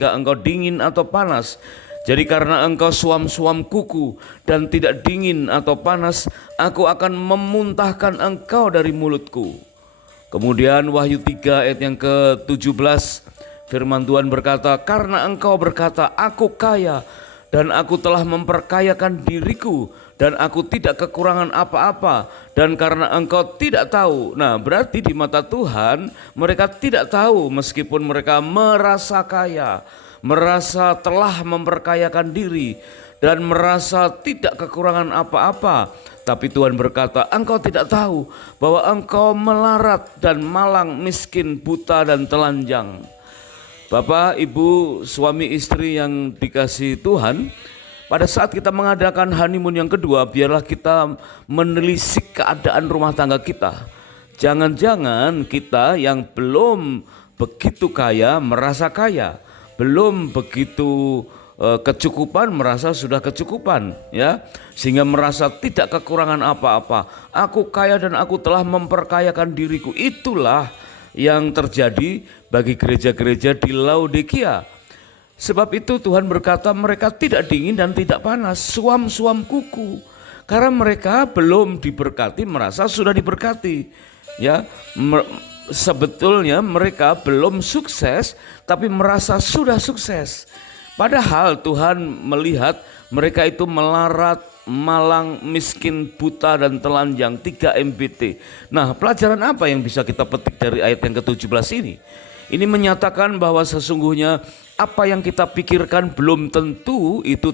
jika engkau dingin atau panas. Jadi karena engkau suam-suam kuku dan tidak dingin atau panas, aku akan memuntahkan engkau dari mulutku. Kemudian Wahyu 3 ayat yang ke-17, firman Tuhan berkata, karena engkau berkata, aku kaya dan aku telah memperkayakan diriku dan aku tidak kekurangan apa-apa, dan karena engkau tidak tahu. Nah, berarti di mata Tuhan mereka tidak tahu meskipun mereka merasa kaya, merasa telah memperkayakan diri dan merasa tidak kekurangan apa-apa. Tapi Tuhan berkata, engkau tidak tahu bahwa engkau melarat dan malang, miskin, buta dan telanjang. Bapak, ibu, suami istri yang dikasihi Tuhan, pada saat kita mengadakan honeymoon yang kedua, biarlah kita menelisik keadaan rumah tangga kita. Jangan-jangan kita yang belum begitu kaya merasa kaya, belum begitu kecukupan merasa sudah kecukupan, ya, sehingga merasa tidak kekurangan apa-apa. Aku kaya dan aku telah memperkayakan diriku. Itulah yang terjadi bagi gereja-gereja di Laodikia. Sebab itu Tuhan berkata mereka tidak dingin dan tidak panas, suam-suam kuku. Karena mereka belum diberkati merasa sudah diberkati. Ya, sebetulnya mereka belum sukses tapi merasa sudah sukses. Padahal Tuhan melihat mereka itu melarat, malang, miskin, buta dan telanjang, 3 MBT. Nah, pelajaran apa yang bisa kita petik dari ayat yang ke-17 ini? Ini menyatakan bahwa sesungguhnya apa yang kita pikirkan belum tentu itu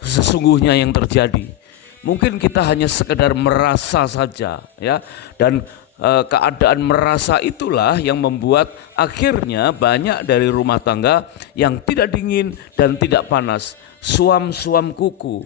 sesungguhnya yang terjadi. Mungkin kita hanya sekedar merasa saja, ya. Dan keadaan merasa itulah yang membuat akhirnya banyak dari rumah tangga yang tidak dingin dan tidak panas, suam-suam kuku.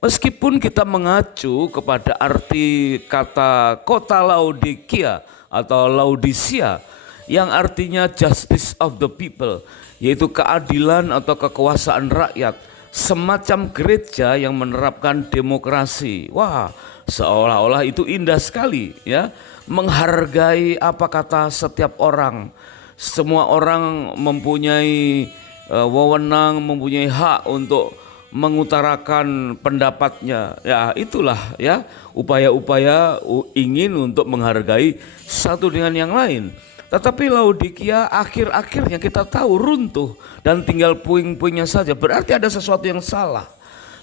Meskipun kita mengacu kepada arti kata kota Laodikia atau Laodicea yang artinya justice of the people, yaitu keadilan atau kekuasaan rakyat, semacam gereja yang menerapkan demokrasi. Wah, seolah-olah itu indah sekali, ya, menghargai apa kata setiap orang. Semua orang mempunyai wewenang, mempunyai hak untuk mengutarakan pendapatnya. Ya, itulah ya upaya-upaya ingin untuk menghargai satu dengan yang lain. Tetapi Laodikia akhir-akhirnya kita tahu runtuh dan tinggal puing-puingnya saja. Berarti ada sesuatu yang salah.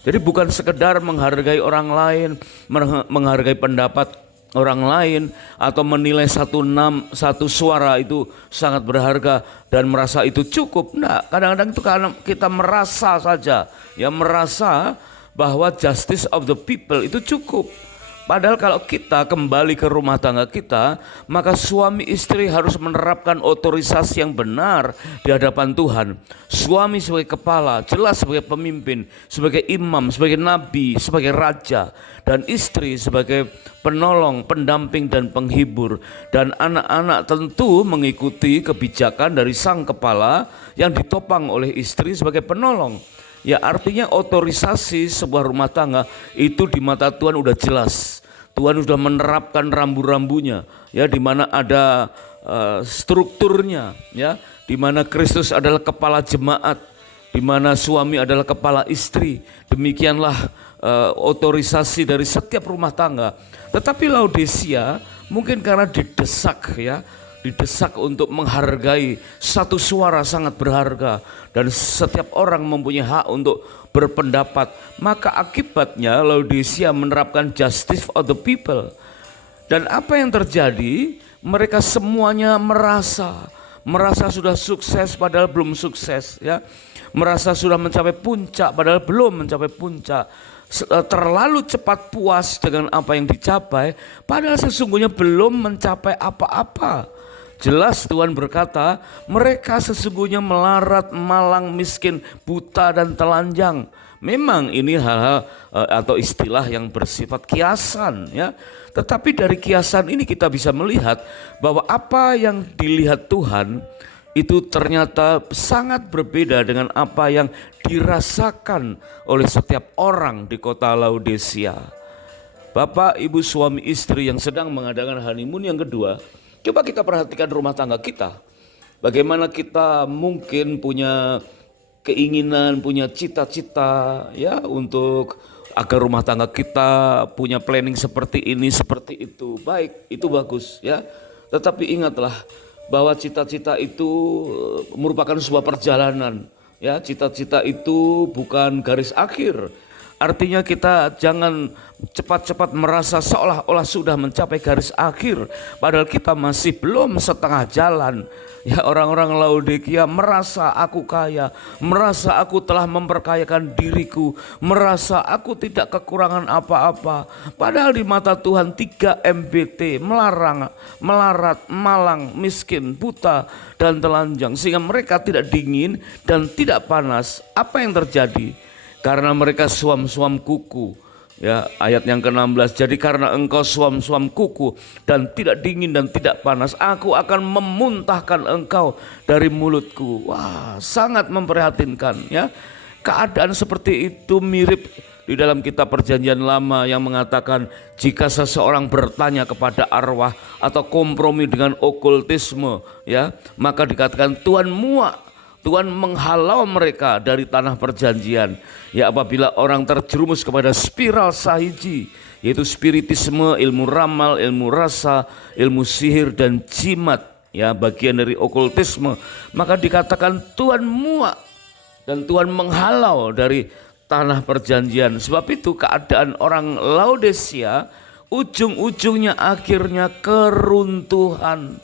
Jadi bukan sekedar menghargai orang lain, menghargai pendapat orang lain, atau menilai satu suara itu sangat berharga dan merasa itu cukup. Nah, kadang-kadang itu karena kita merasa saja, ya, merasa bahwa justice of the people itu cukup. Padahal kalau kita kembali ke rumah tangga kita, maka suami istri harus menerapkan otorisasi yang benar di hadapan Tuhan. Suami sebagai kepala, jelas sebagai pemimpin, sebagai imam, sebagai nabi, sebagai raja. Dan istri sebagai penolong, pendamping dan penghibur. Dan anak-anak tentu mengikuti kebijakan dari sang kepala yang ditopang oleh istri sebagai penolong. Ya, artinya otorisasi sebuah rumah tangga itu di mata Tuhan udah jelas. Tuhan sudah menerapkan rambu-rambunya, ya, di mana ada strukturnya, ya, di mana Kristus adalah kepala jemaat, di mana suami adalah kepala istri. Demikianlah otorisasi dari setiap rumah tangga. Tetapi Laodicea mungkin karena didesak, ya, didesak untuk menghargai satu suara sangat berharga dan setiap orang mempunyai hak untuk berpendapat, maka akibatnya Laodicea menerapkan justice of the people. Dan apa yang terjadi? Mereka semuanya merasa sudah sukses padahal belum sukses, ya. Merasa sudah mencapai puncak padahal belum mencapai puncak. Terlalu cepat puas dengan apa yang dicapai padahal sesungguhnya belum mencapai apa-apa. Jelas Tuhan berkata, mereka sesungguhnya melarat, malang, miskin, buta dan telanjang. Memang ini hal-hal atau istilah yang bersifat kiasan, ya. Tetapi dari kiasan ini kita bisa melihat bahwa apa yang dilihat Tuhan itu ternyata sangat berbeda dengan apa yang dirasakan oleh setiap orang di kota Laodicea. Bapak, ibu, suami, istri yang sedang mengadakan honeymoon yang kedua, coba kita perhatikan rumah tangga kita. Bagaimana kita mungkin punya keinginan, punya cita-cita ya untuk agar rumah tangga kita punya planning seperti ini, seperti itu. Baik, itu bagus ya. Tetapi ingatlah bahwa cita-cita itu merupakan sebuah perjalanan. Ya, cita-cita itu bukan garis akhir. Artinya kita jangan cepat-cepat merasa seolah-olah sudah mencapai garis akhir, padahal kita masih belum setengah jalan. Ya, orang-orang Laodikia merasa aku kaya, merasa aku telah memperkayakan diriku, merasa aku tidak kekurangan apa-apa. Padahal di mata Tuhan 3 MBT, melarang, melarat, malang, miskin, buta, dan telanjang. Sehingga mereka tidak dingin dan tidak panas. Apa yang terjadi? Karena mereka suam-suam kuku. Ya, ayat yang ke-16, jadi karena engkau suam-suam kuku dan tidak dingin dan tidak panas, aku akan memuntahkan engkau dari mulutku. Wah, sangat memprihatinkan ya. Keadaan seperti itu mirip di dalam kitab Perjanjian Lama yang mengatakan jika seseorang bertanya kepada arwah atau kompromi dengan okultisme ya, maka dikatakan Tuhan muak. Tuhan menghalau mereka dari tanah perjanjian. Ya, apabila orang terjerumus kepada spiral sahiji, yaitu spiritisme, ilmu ramal, ilmu rasa, ilmu sihir dan jimat, ya bagian dari okultisme, maka dikatakan Tuhan muak dan Tuhan menghalau dari tanah perjanjian. Sebab itu keadaan orang Laodikia ujung-ujungnya akhirnya keruntuhan.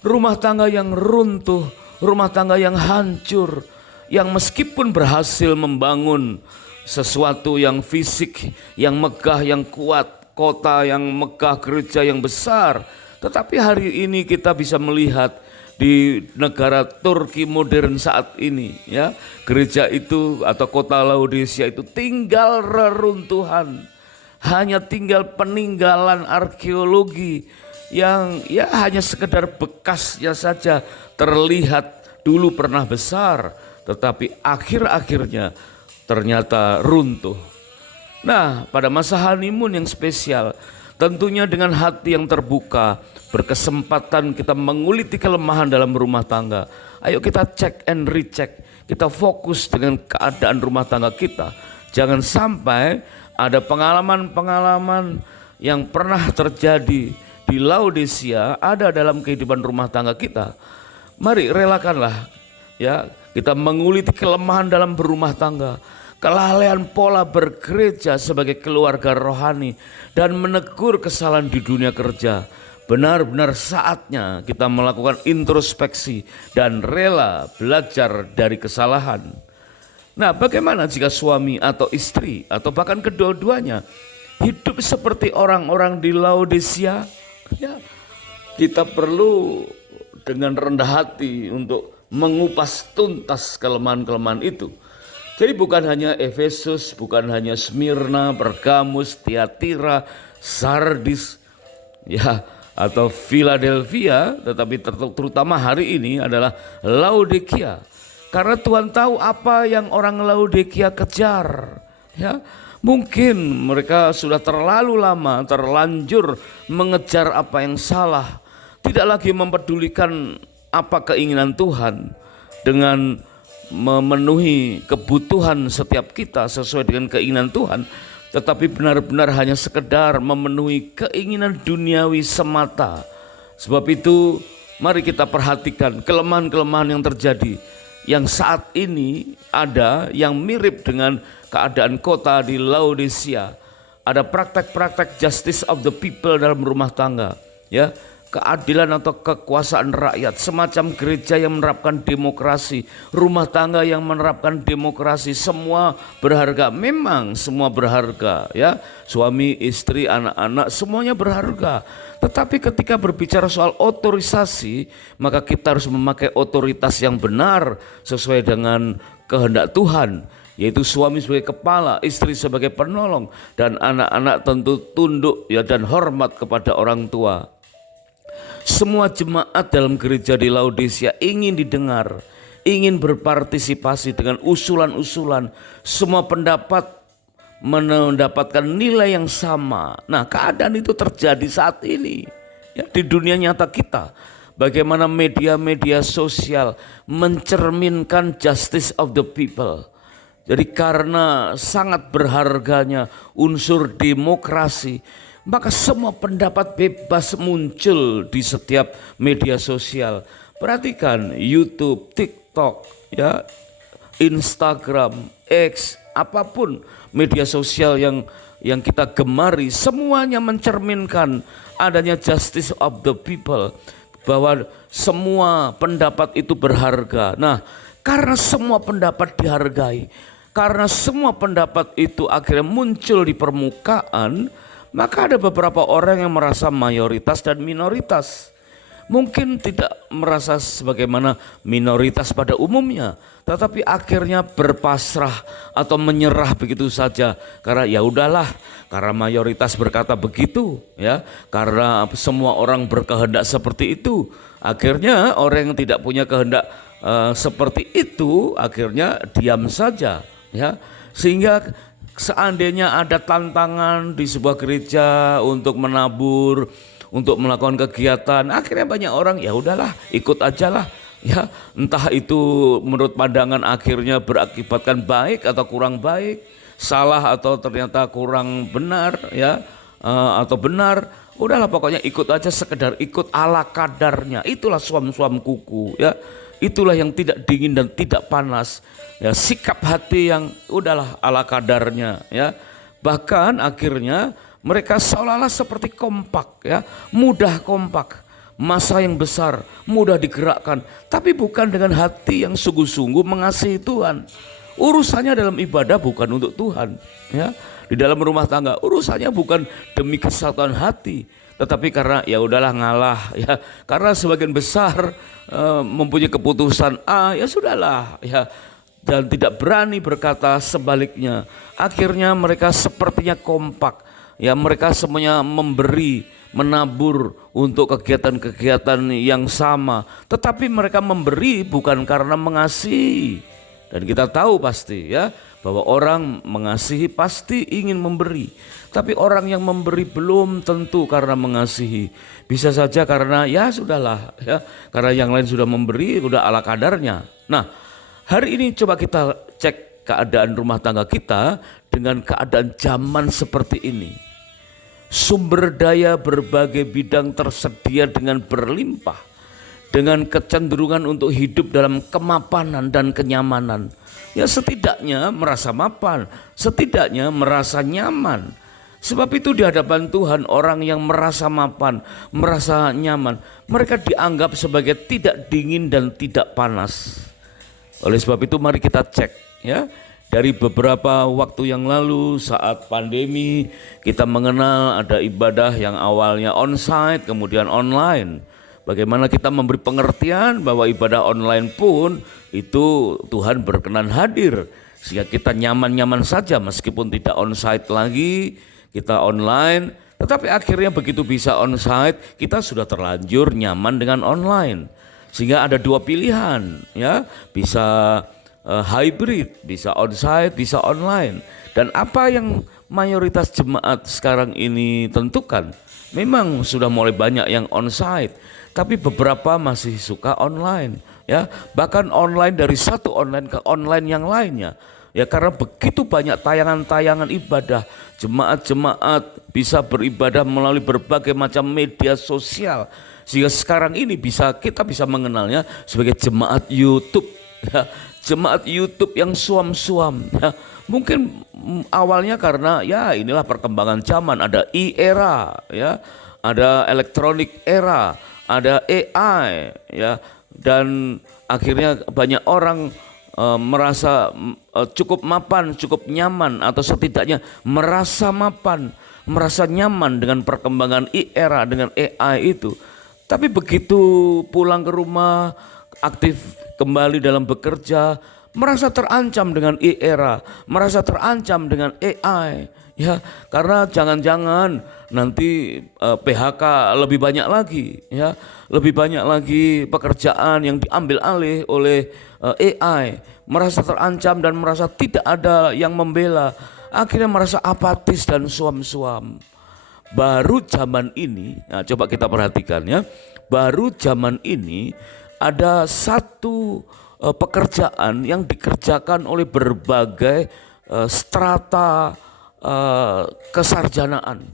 Rumah tangga yang runtuh, rumah tangga yang hancur, yang meskipun berhasil membangun sesuatu yang fisik, yang megah, yang kuat, kota yang megah, gereja yang besar, tetapi hari ini kita bisa melihat di negara Turki modern saat ini ya, gereja itu atau kota Laodikia itu tinggal reruntuhan, hanya tinggal peninggalan arkeologi yang ya hanya sekedar bekasnya saja terlihat dulu pernah besar, tetapi akhir-akhirnya ternyata runtuh. Nah, pada masa honeymoon yang spesial, tentunya dengan hati yang terbuka, berkesempatan kita menguliti kelemahan dalam rumah tangga. Ayo kita cek and recheck, kita fokus dengan keadaan rumah tangga kita. Jangan sampai ada pengalaman-pengalaman yang pernah terjadi di Laodikia ada dalam kehidupan rumah tangga kita. Mari relakanlah ya, kita menguliti kelemahan dalam berumah tangga, kelalaian pola bergereja sebagai keluarga rohani, dan menegur kesalahan di dunia kerja. Benar-benar saatnya kita melakukan introspeksi dan rela belajar dari kesalahan. Nah, bagaimana jika suami atau istri atau bahkan kedua-duanya hidup seperti orang-orang di Laodikia? Ya, kita perlu dengan rendah hati untuk mengupas tuntas kelemahan-kelemahan itu. Jadi bukan hanya Efesus, bukan hanya Smyrna, Pergamus, Tiatira, Sardis, ya atau Philadelphia, tetapi terutama hari ini adalah Laodikia. Karena Tuhan tahu apa yang orang Laodikia kejar, ya. Mungkin mereka sudah terlalu lama terlanjur mengejar apa yang salah, tidak lagi mempedulikan apa keinginan Tuhan dengan memenuhi kebutuhan setiap kita sesuai dengan keinginan Tuhan, tetapi benar-benar hanya sekedar memenuhi keinginan duniawi semata. Sebab itu mari kita perhatikan kelemahan-kelemahan yang terjadi, yang saat ini ada yang mirip dengan keadaan kota di Laodikia. Ada praktek-praktek justice of the people dalam rumah tangga, ya, keadilan atau kekuasaan rakyat, semacam gereja yang menerapkan demokrasi, rumah tangga yang menerapkan demokrasi. Semua berharga, memang semua berharga ya, suami, istri, anak-anak semuanya berharga. Tetapi ketika berbicara soal otorisasi, maka kita harus memakai otoritas yang benar sesuai dengan kehendak Tuhan, yaitu suami sebagai kepala, istri sebagai penolong, dan anak-anak tentu tunduk ya dan hormat kepada orang tua. Semua jemaat dalam gereja di Laodikia ingin didengar, ingin berpartisipasi dengan usulan-usulan, semua pendapat mendapatkan nilai yang sama. Nah, keadaan itu terjadi saat ini ya, di dunia nyata kita. bagaimana media-media sosial mencerminkan justice of the people. Jadi karena sangat berharganya unsur demokrasi, maka semua pendapat bebas muncul di setiap media sosial. Perhatikan YouTube, TikTok, ya, Instagram, X, apapun media sosial yang kita gemari, semuanya mencerminkan adanya justice of the people, bahwa semua pendapat itu berharga. Nah, karena semua pendapat dihargai, karena semua pendapat itu akhirnya muncul di permukaan, maka ada beberapa orang yang merasa mayoritas dan minoritas. Mungkin tidak merasa sebagaimana minoritas pada umumnya, tetapi akhirnya berpasrah atau menyerah begitu saja karena ya udahlah, karena mayoritas berkata begitu, ya, karena semua orang berkehendak seperti itu. Akhirnya orang yang tidak punya kehendak seperti itu akhirnya diam saja, ya. Sehingga seandainya ada tantangan di sebuah gereja untuk menabur, untuk melakukan kegiatan, akhirnya banyak orang ya udahlah, ikut aja lah, ya, entah itu menurut pandangan akhirnya berakibatkan baik atau kurang baik, salah atau ternyata kurang benar, ya, atau benar, udahlah pokoknya ikut aja, sekedar ikut ala kadarnya. Itulah suam-suam kuku, ya, itulah yang tidak dingin dan tidak panas, ya, sikap hati yang udahlah ala kadarnya, ya. Bahkan akhirnya mereka seolah-olah seperti kompak, ya, mudah kompak, massa yang besar, mudah digerakkan, tapi bukan dengan hati yang sungguh-sungguh mengasihi Tuhan. Urusannya dalam ibadah bukan untuk Tuhan, ya. Di dalam rumah tangga urusannya bukan demi kesatuan hati, tetapi karena ya udahlah ngalah, ya, karena sebagian besar mempunyai keputusan A, ya sudahlah, ya, dan tidak berani berkata sebaliknya. Akhirnya mereka sepertinya kompak, ya, mereka semuanya memberi, menabur untuk kegiatan-kegiatan yang sama, tetapi mereka memberi bukan karena mengasihi. Dan kita tahu pasti, ya, bahwa orang mengasihi pasti ingin memberi, tapi orang yang memberi belum tentu karena mengasihi. Bisa saja karena ya sudahlah, ya, karena yang lain sudah memberi, sudah ala kadarnya. Nah, hari ini coba kita cek keadaan rumah tangga kita dengan keadaan zaman seperti ini. Sumber daya berbagai bidang tersedia dengan berlimpah, dengan kecenderungan untuk hidup dalam kemapanan dan kenyamanan. Ya, setidaknya merasa mapan, setidaknya merasa nyaman. Sebab itu di hadapan Tuhan orang yang merasa mapan, merasa nyaman, mereka dianggap sebagai tidak dingin dan tidak panas. Oleh sebab itu mari kita cek, ya. Dari beberapa waktu yang lalu saat pandemi kita mengenal ada ibadah yang awalnya onsite kemudian online. Bagaimana kita memberi pengertian bahwa ibadah online pun itu Tuhan berkenan hadir, sehingga kita nyaman-nyaman saja meskipun tidak onsite lagi, kita online. Tetapi akhirnya begitu bisa onsite, kita sudah terlanjur nyaman dengan online. Sehingga ada dua pilihan, ya, bisa hybrid, bisa onsite, bisa online. Dan apa yang mayoritas jemaat sekarang ini tentukan, memang sudah mulai banyak yang onsite, tapi beberapa masih suka online, ya. Bahkan online dari satu online ke online yang lainnya, ya, karena begitu banyak tayangan-tayangan ibadah, jemaat-jemaat bisa beribadah melalui berbagai macam media sosial, sehingga sekarang ini kita bisa mengenalnya sebagai jemaat YouTube, ya. Jemaat YouTube yang suam-suam, ya. Mungkin awalnya karena ya inilah perkembangan zaman, ada e-era, ya, ada elektronik era, ada AI, ya, dan akhirnya banyak orang merasa cukup mapan, cukup nyaman, atau setidaknya merasa mapan, merasa nyaman dengan perkembangan e-era, dengan AI itu. Tapi begitu pulang ke rumah, aktif kembali dalam bekerja, merasa terancam dengan e-era, merasa terancam dengan AI, ya, karena jangan-jangan nanti PHK lebih banyak lagi, ya, lebih banyak lagi pekerjaan yang diambil alih oleh AI, merasa terancam dan merasa tidak ada yang membela, akhirnya merasa apatis dan suam-suam. baru zaman ini, nah coba kita perhatikan ya, baru zaman ini ada satu pekerjaan yang dikerjakan oleh berbagai strata kesarjanaan,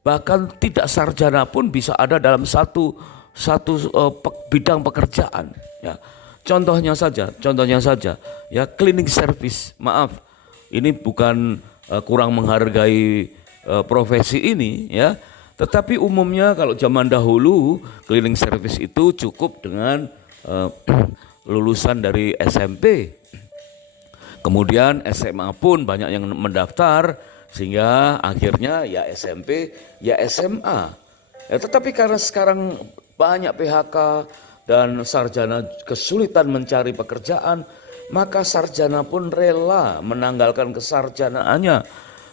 bahkan tidak sarjana pun bisa ada dalam satu bidang pekerjaan ya. Contohnya saja ya, cleaning service. Maaf, ini bukan kurang menghargai profesi ini ya, tetapi umumnya kalau zaman dahulu cleaning service itu cukup dengan lulusan dari SMP. Kemudian SMA pun banyak yang mendaftar, sehingga akhirnya ya SMP ya SMA ya. Tetapi karena sekarang banyak PHK dan sarjana kesulitan mencari pekerjaan, maka sarjana pun rela menanggalkan kesarjanaannya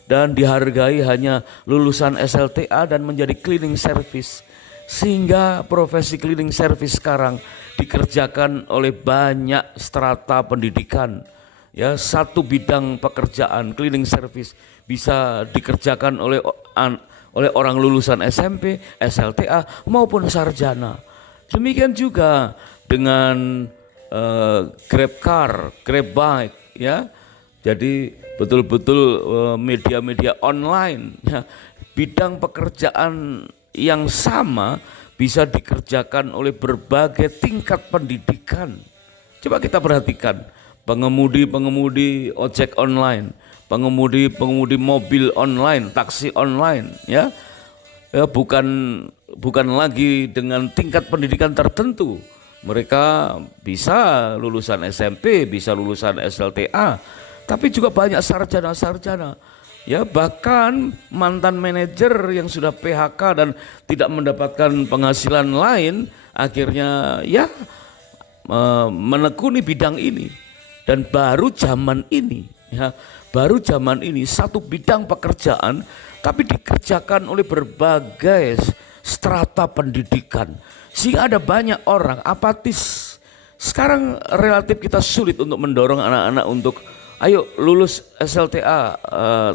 dan dihargai hanya lulusan SLTA dan menjadi cleaning service. Sehingga profesi cleaning service sekarang dikerjakan oleh banyak strata pendidikan. Ya, satu bidang pekerjaan cleaning service bisa dikerjakan oleh orang lulusan SMP, SLTA maupun sarjana. Demikian juga dengan Grab car, Grab bike ya. Jadi betul-betul media-media online ya, bidang pekerjaan yang sama bisa dikerjakan oleh berbagai tingkat pendidikan. Coba kita perhatikan pengemudi ojek online, pengemudi mobil online, taksi online ya. Ya, bukan lagi dengan tingkat pendidikan tertentu. Mereka bisa lulusan SMP, bisa lulusan SLTA, tapi juga banyak sarjana-sarjana. Ya, bahkan mantan manajer yang sudah PHK dan tidak mendapatkan penghasilan lain, akhirnya ya menekuni bidang ini. Dan baru zaman ini ya, baru zaman ini satu bidang pekerjaan tapi dikerjakan oleh berbagai strata pendidikan, sehingga ada banyak orang apatis. Sekarang relatif kita sulit untuk mendorong anak-anak untuk ayo lulus SLTA,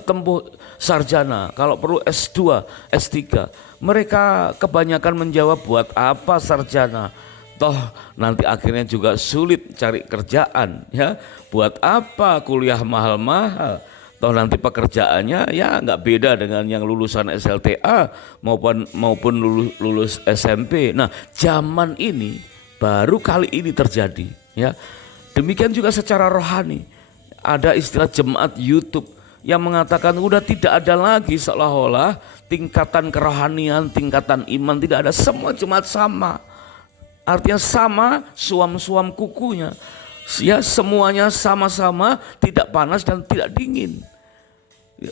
tempuh sarjana, kalau perlu S2, S3. Mereka kebanyakan menjawab, buat apa sarjana? Toh nanti akhirnya juga sulit cari kerjaan ya. Buat apa kuliah mahal-mahal? Toh nanti pekerjaannya ya nggak beda dengan yang lulusan SLTA maupun lulus SMP. Nah, zaman ini baru kali ini terjadi ya. Demikian juga secara rohani. Ada istilah jemaat YouTube yang mengatakan udah tidak ada lagi seolah-olah tingkatan kerohanian, tingkatan iman, tidak ada, semua jemaat sama. Artinya sama suam-suam kukunya. Ya, semuanya sama-sama, tidak panas dan tidak dingin.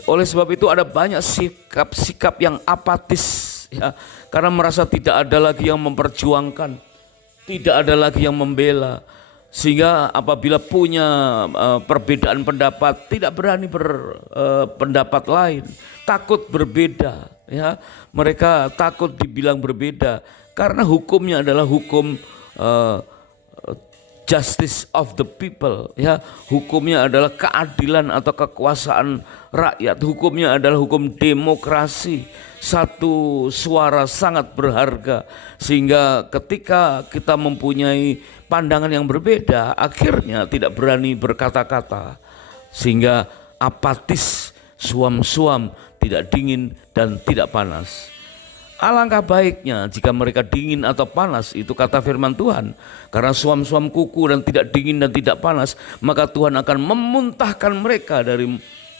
Oleh sebab itu ada banyak sikap-sikap yang apatis ya, karena merasa tidak ada lagi yang memperjuangkan, tidak ada lagi yang membela. Sehingga apabila punya perbedaan pendapat, tidak berani berpendapat lain, takut berbeda ya. Mereka takut dibilang berbeda karena hukumnya adalah hukum justice of the people ya. Hukumnya adalah keadilan atau kekuasaan rakyat. Hukumnya adalah hukum demokrasi. Satu suara sangat berharga, sehingga ketika kita mempunyai pandangan yang berbeda, akhirnya tidak berani berkata-kata, sehingga apatis, suam-suam, tidak dingin dan tidak panas. Alangkah baiknya jika mereka dingin atau panas, itu kata firman Tuhan. Karena suam-suam kuku dan tidak dingin dan tidak panas, maka Tuhan akan memuntahkan mereka dari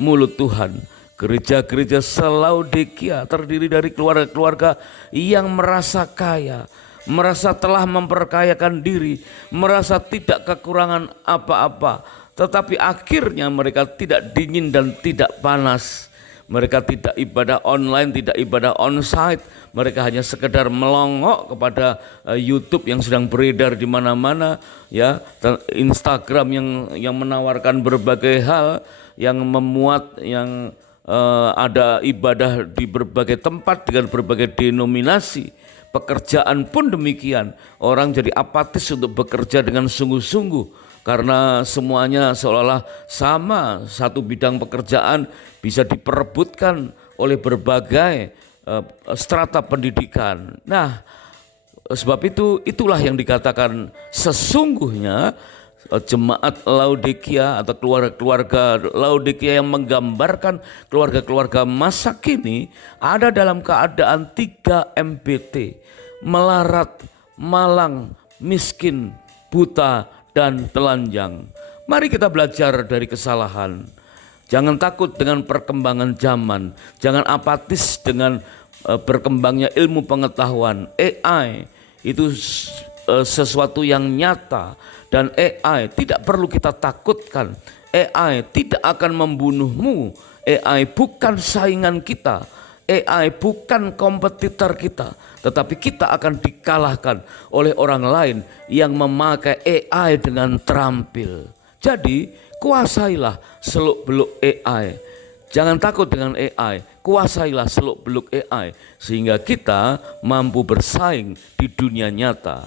mulut Tuhan. Gereja-gereja Laodikia terdiri dari keluarga-keluarga yang merasa kaya, merasa telah memperkayakan diri, merasa tidak kekurangan apa-apa, tetapi akhirnya mereka tidak dingin dan tidak panas. Mereka tidak ibadah online, tidak ibadah onsite. Mereka hanya sekedar melongok kepada YouTube yang sedang beredar di mana-mana ya, Instagram yang menawarkan berbagai hal, yang memuat, yang ada ibadah di berbagai tempat dengan berbagai denominasi. Pekerjaan pun demikian. Orang jadi apatis untuk bekerja dengan sungguh-sungguh karena semuanya seolah-olah sama. Satu bidang pekerjaan bisa diperebutkan oleh berbagai strata pendidikan. Nah, sebab itulah yang dikatakan sesungguhnya jemaat Laodikia atau keluarga-keluarga Laodikia yang menggambarkan keluarga-keluarga masa kini ada dalam keadaan 3 MBT, melarat, malang, miskin, buta, dan telanjang. Mari kita belajar dari kesalahan. Jangan takut dengan perkembangan zaman, jangan apatis dengan berkembangnya ilmu pengetahuan. AI itu sesuatu yang nyata, dan AI tidak perlu kita takutkan. AI tidak akan membunuhmu. AI bukan saingan kita. AI bukan kompetitor kita, tetapi kita akan dikalahkan oleh orang lain yang memakai AI dengan terampil. Jadi kuasailah seluk-beluk AI. Jangan takut dengan AI, kuasailah seluk-beluk AI sehingga kita mampu bersaing di dunia nyata.